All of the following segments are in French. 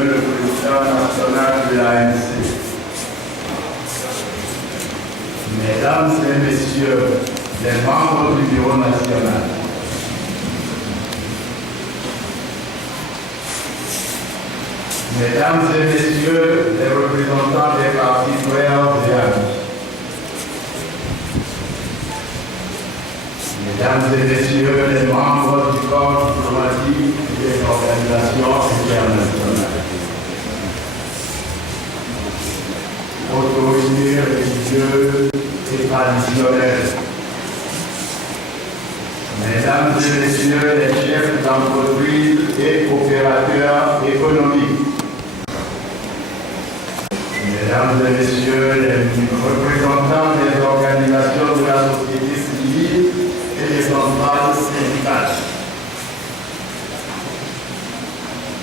Monsieur le Président national de l'ANC, Mesdames et Messieurs les membres du Bureau national, Mesdames et Messieurs les représentants des partis frères et amis, Mesdames et Messieurs les membres du corps diplomatique et des organisations internationales, autorités religieuses et traditionnelles, Mesdames et Messieurs les chefs d'entreprise et opérateurs économiques, Mesdames et Messieurs les représentants des organisations de la société civile et des centrales syndicales,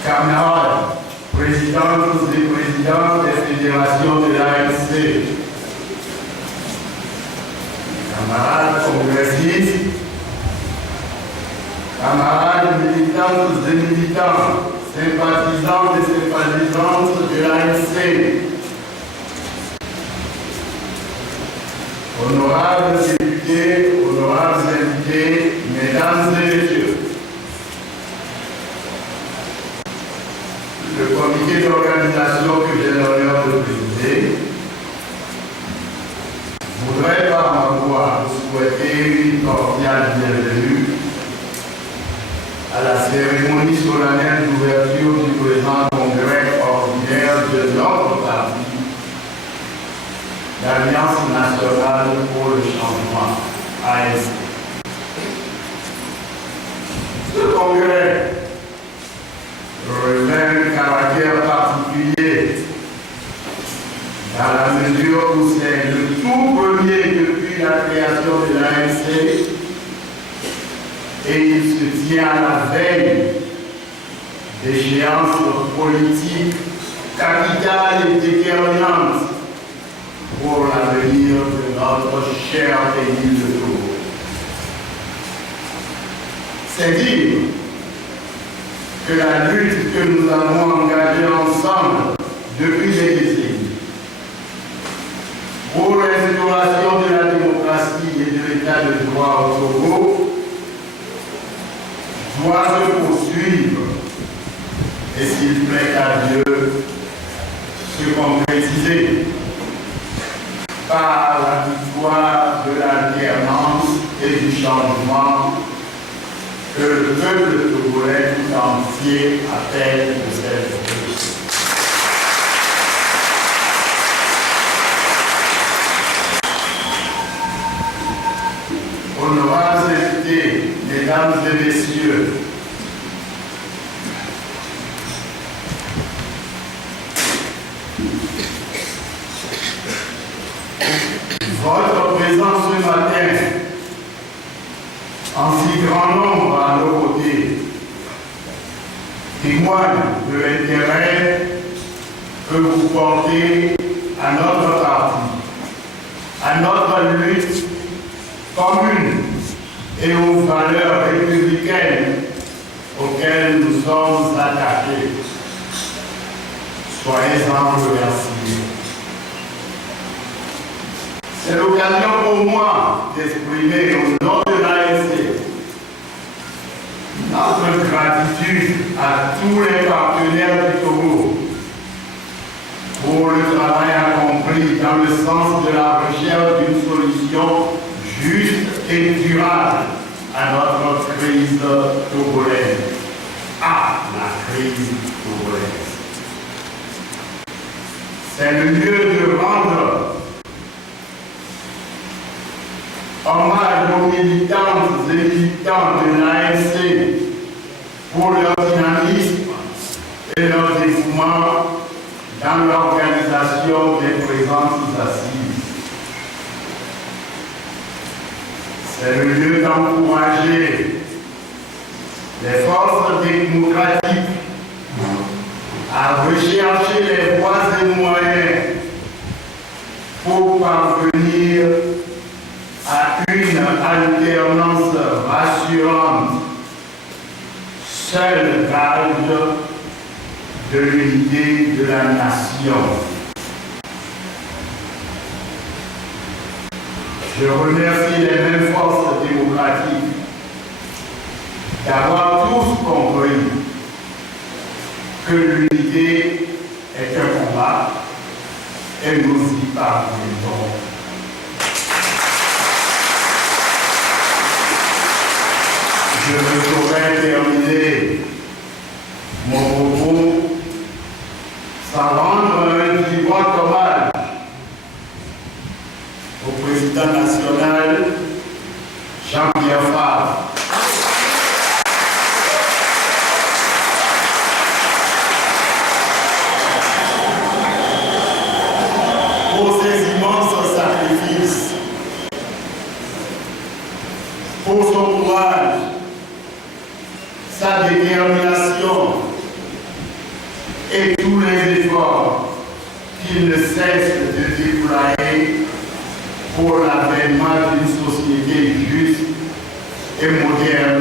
camarades, présidentes et présidents des fédérations de l'ANC, camarades congressistes, camarades militantes et militants, sympathisants et sympathisantes de l'ANC, honorables députés, honorables invités, mesdames et messieurs, le comité d'organisation que j'ai l'honneur de présider voudrait par ma voix vous souhaiter une cordiale bienvenue à la cérémonie solennelle d'ouverture du présent congrès ordinaire de notre parti, l'Alliance nationale pour le changement, ANC. Ce congrès revêt un caractère particulier dans la mesure où c'est le tout premier depuis la création de l'ANC et il se tient à la veille d'échéances politiques capitales et déterminantes pour l'avenir de notre cher pays de Togo. C'est dire que la lutte que nous avons engagée ensemble depuis des décennies pour l'instauration de la démocratie et de l'état de droit au Togo doit se poursuivre et s'il plaît à Dieu se concrétiser par la victoire de l'alternance et du changement que le peuple togolais tout entier appelle de ses vœux. Honorables invités, mesdames et messieurs, votre présence ce matin, en si grand nombre à nos côtés, témoigne de l'intérêt que vous portez à notre parti, à notre lutte commune et aux valeurs républicaines auxquelles nous sommes attachés. Soyez-en remerciés. C'est l'occasion pour moi d'exprimer au nom de l'ANC notre gratitude à tous les partenaires du Togo pour le travail accompli dans le sens de la recherche d'une solution juste et durable à notre crise togolaise, à la crise togolaise. C'est le lieu de rendre hommage aux militantes et militants de l'ANC pour leur dynamisme et leur dévouement dans l'organisation des présentes assises. C'est le lieu d'encourager les forces démocratiques à rechercher les voies et moyens pour parvenir à une alternance rassurante, seul gage de l'unité de la nation. Je remercie les mêmes forces démocratiques d'avoir tous compris que l'unité est un combat et nous y parvenons. Je ne saurais terminer mon propos sans rendre un vivant hommage au président national Jean-Pierre Favre. Pour ses immenses sacrifices, pour son courage, sa détermination et tous les efforts qu'il ne cesse de déployer pour l'avènement d'une société juste et moderne